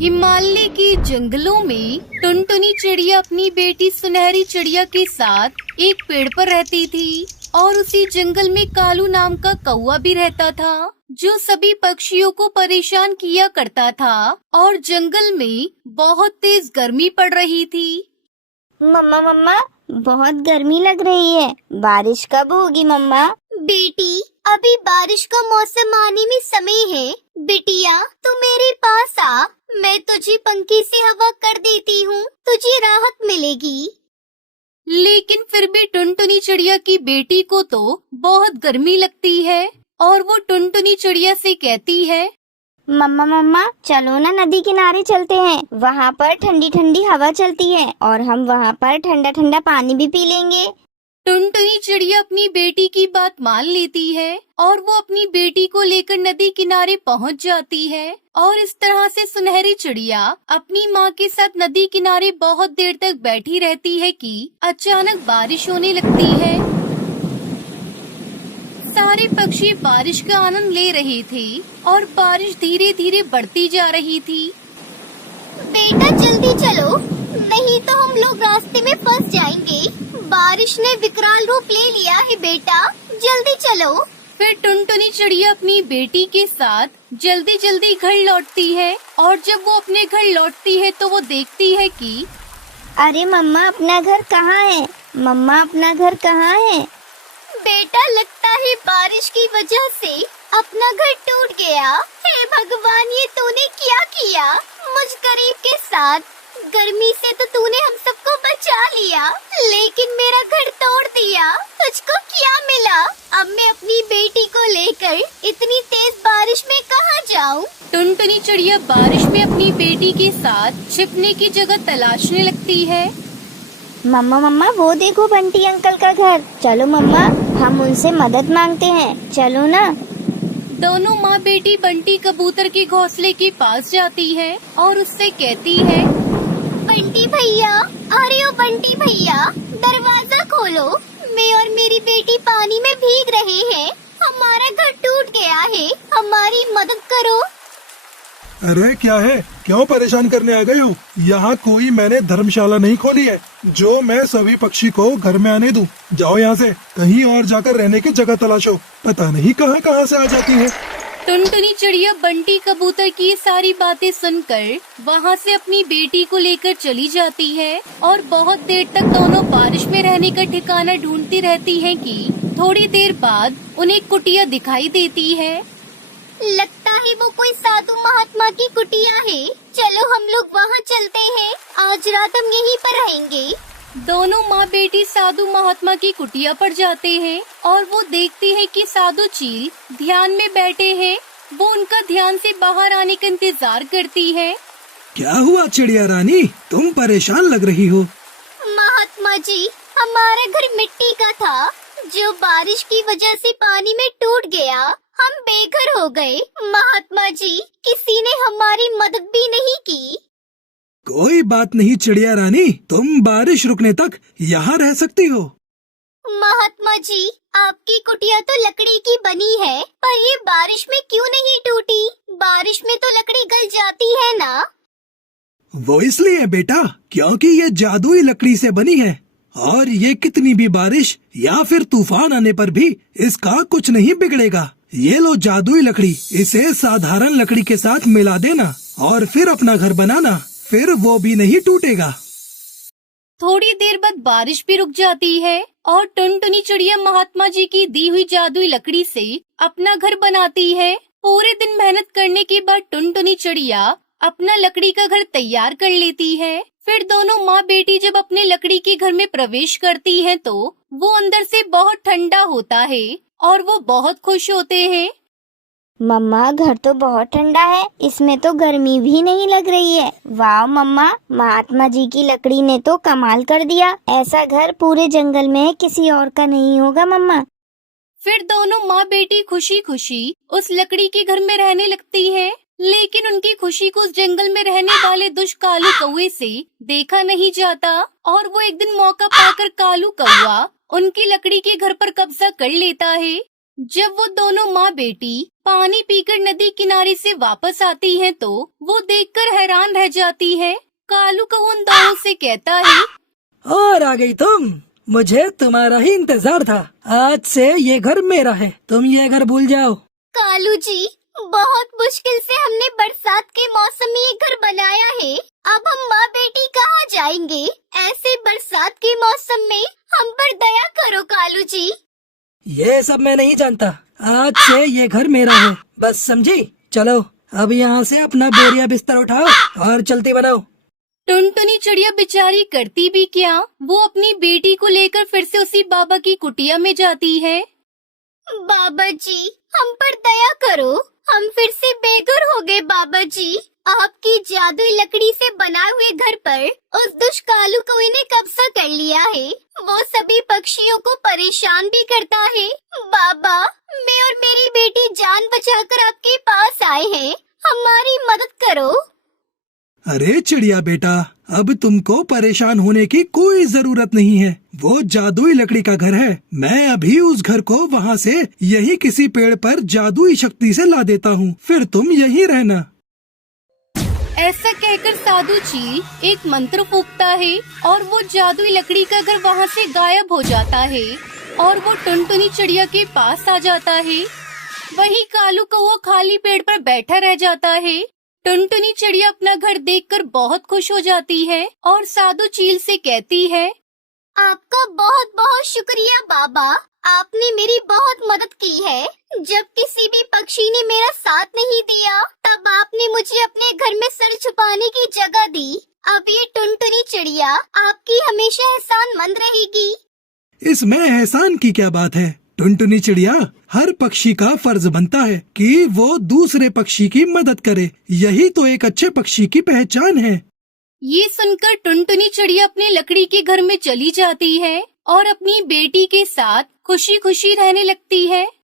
हिमालय के जंगलों में टुनटुनी चिड़िया अपनी बेटी सुनहरी चिड़िया के साथ एक पेड़ पर रहती थी और उसी जंगल में कालू नाम का कौवा भी रहता था जो सभी पक्षियों को परेशान किया करता था। और जंगल में बहुत तेज गर्मी पड़ रही थी। मम्मा मम्मा, बहुत गर्मी लग रही है। बारिश कब होगी मम्मा? बेटी, अभी बारिश का मौसम आने में समय है। बिटिया, तू मेरे पास आ, मैं तुझे पंखे से हवा कर देती हूँ, तुझे राहत मिलेगी। लेकिन फिर भी टुनटुनी चिड़िया की बेटी को तो बहुत गर्मी लगती है और वो टुनटुनी चिड़िया से कहती है, मम्मा मम्मा, चलो ना नदी किनारे चलते हैं। वहाँ पर ठंडी ठंडी हवा चलती है और हम वहाँ पर ठंडा ठंडा पानी भी पी लेंगे। टुनटुनी चिड़िया अपनी बेटी की बात मान लेती है और वो अपनी बेटी को लेकर नदी किनारे पहुंच जाती है। और इस तरह से सुनहरी चिड़िया अपनी माँ के साथ नदी किनारे बहुत देर तक बैठी रहती है कि अचानक बारिश होने लगती है। सारे पक्षी बारिश का आनंद ले रहे थे और बारिश धीरे धीरे बढ़ती जा रही थी। बेटा जल्दी चलो, नहीं तो हम लोग रास्ते में फंस जाएंगे। बारिश ने विकराल रूप ले लिया है बेटा, जल्दी चलो। फिर टुनटुनी चिड़िया अपनी बेटी के साथ जल्दी जल्दी घर लौटती है और जब वो अपने घर लौटती है तो वो देखती है कि अरे मम्मा, अपना घर कहाँ है? मम्मा, अपना घर कहाँ है? बेटा, लगता है बारिश की वजह से अपना घर टूट गया। हे भगवान, ये तूने क्या किया मुझ गरीब के साथ? गर्मी से तो तूने हम सबको बचा लिया, लेकिन मेरा घर तोड़ दिया। तुझको क्या मिला? अब मैं अपनी बेटी को लेकर इतनी तेज बारिश में कहाँ जाऊँ? टुनटुनी चिड़िया बारिश में अपनी बेटी के साथ छिपने की जगह तलाशने लगती है। मम्मा मम्मा, वो देखो बंटी अंकल का घर। चलो मम्मा, हम उनसे मदद मांगते हैं, चलो ना। दोनों माँ बेटी बंटी कबूतर के घोंसले के पास जाती है और उससे कहती है, बंटी भैया, अरे ओ बंटी भैया, दरवाजा खोलो। मैं और मेरी बेटी पानी में भीग रहे हैं। हमारा घर टूट गया है, हमारी मदद करो। अरे क्या है, क्यों परेशान करने आ गए हो? यहाँ कोई मैंने धर्मशाला नहीं खोली है जो मैं सभी पक्षी को घर में आने दूं। जाओ यहाँ से, कहीं और जाकर रहने की जगह तलाशो। पता नहीं कहाँ कहाँ से आ जाती है। टुनटुनी चिड़िया बंटी कबूतर की सारी बातें सुनकर वहाँ से अपनी बेटी को लेकर चली जाती है और बहुत देर तक दोनों बारिश में रहने का ठिकाना ढूंढती रहती हैं कि थोड़ी देर बाद उन्हें कुटिया दिखाई देती है। लगता है वो कोई साधु महात्मा की कुटिया है। चलो हम लोग वहाँ चलते हैं, आज रात हम यहीं पर रहेंगे। दोनों माँ बेटी साधु महात्मा की कुटिया पर जाते हैं और वो देखती है कि साधु चील ध्यान में बैठे हैं। वो उनका ध्यान से बाहर आने का इंतजार करती है। क्या हुआ चिड़िया रानी, तुम परेशान लग रही हो? महात्मा जी, हमारा घर मिट्टी का था जो बारिश की वजह से पानी में टूट गया। हम बेघर हो गए। महात्मा जी, किसी ने हमारी मदद भी नहीं की। कोई बात नहीं चिड़िया रानी, तुम बारिश रुकने तक यहाँ रह सकती हो। महात्मा जी, आपकी कुटिया तो लकड़ी की बनी है, पर ये बारिश में क्यों नहीं टूटी? बारिश में तो लकड़ी गल जाती है ना? वो इसलिए बेटा, क्योंकि ये जादुई लकड़ी से बनी है और ये कितनी भी बारिश या फिर तूफान आने पर भी इसका कुछ नहीं बिगड़ेगा। ये लो जादुई लकड़ी, इसे साधारण लकड़ी के साथ मिला देना और फिर अपना घर बनाना, फिर वो भी नहीं टूटेगा। थोड़ी देर बाद बारिश भी रुक जाती है और टुनटुनी चिड़िया महात्मा जी की दी हुई जादुई लकड़ी से अपना घर बनाती है। पूरे दिन मेहनत करने के बाद टुनटुनी चिड़िया अपना लकड़ी का घर तैयार कर लेती है। फिर दोनों माँ बेटी जब अपने लकड़ी के घर में प्रवेश करती हैं तो वो अंदर से बहुत ठंडा होता है और वो बहुत खुश होते हैं। मम्मा, घर तो बहुत ठंडा है, इसमें तो गर्मी भी नहीं लग रही है। वाह मम्मा, महात्मा जी की लकड़ी ने तो कमाल कर दिया। ऐसा घर पूरे जंगल में किसी और का नहीं होगा मम्मा। फिर दोनों माँ बेटी खुशी खुशी उस लकड़ी के घर में रहने लगती हैं। लेकिन उनकी खुशी को उस जंगल में रहने वाले दुष्ट कालू कौवे से देखा नहीं जाता और वो एक दिन मौका पाकर कालू कौवा उनकी लकड़ी के घर पर कब्जा कर लेता है। जब वो दोनों माँ बेटी पानी पीकर नदी किनारे से वापस आती है तो वो देखकर हैरान रह जाती है। कालू कौआ उन दोनों से कहता है, और आ गई तुम। मुझे तुम्हारा ही इंतजार था। आज से ये घर मेरा है, तुम ये घर भूल जाओ। कालू जी, बहुत मुश्किल से हमने बरसात के मौसम में ये घर बनाया है। अब हम माँ बेटी कहाँ जाएंगे? ऐसे बरसात के मौसम में हम पर दया करो कालू जी। ये सब मैं नहीं जानता। आज से ये घर मेरा है, बस समझी? चलो अब यहाँ से अपना बोरिया बिस्तर उठाओ और चलती बनाओ। टुनटुनी चिड़िया बेचारी करती भी क्या, वो अपनी बेटी को लेकर फिर से उसी बाबा की कुटिया में जाती है। बाबा जी, हम पर दया करो, हम फिर से बेघर हो गए। बाबा जी, आपकी जादुई लकड़ी से बनाए हुए घर पर उस दुष्ट कालू कौवे ने कब्जा कर लिया है। वो सभी पक्षियों को परेशान भी करता है। बाबा, मैं और मेरी बेटी जान बचाकर आपके पास आए हैं, हमारी मदद करो। अरे चिड़िया बेटा, अब तुमको परेशान होने की कोई जरूरत नहीं है। वो जादुई लकड़ी का घर है। मैं अभी उस घर को वहाँ से यही किसी पेड़ पर जादुई शक्ति से ला देता हूँ, फिर तुम यहीं रहना। ऐसा कहकर साधु चील एक मंत्र फूंकता है और वो जादुई लकड़ी का घर वहाँ से गायब हो जाता है और वो टुनटुनी चिड़िया के पास आ जाता है। वहीं कालू कौवा खाली पेड़ पर बैठा रह जाता है। टुनटुनी चिड़िया अपना घर देखकर बहुत खुश हो जाती है और साधु चील से कहती है, आपका बहुत बहुत शुक्रिया बाबा, आपने मेरी बहुत मदद की है। जब किसी भी पक्षी ने मेरा साथ नहीं दिया, तब आपने मुझे अपने घर में सर छुपाने की जगह दी। अब ये टुनटुनी चिड़िया आपकी हमेशा एहसानमंद रहेगी। इसमें एहसान की क्या बात है टुनटुनी चिड़िया? हर पक्षी का फर्ज बनता है कि वो दूसरे पक्षी की मदद करे। यही तो एक अच्छे पक्षी की पहचान है। ये सुनकर टुनटुनी चिड़िया अपने लकड़ी के घर में चली जाती है और अपनी बेटी के साथ खुशी खुशी रहने लगती है।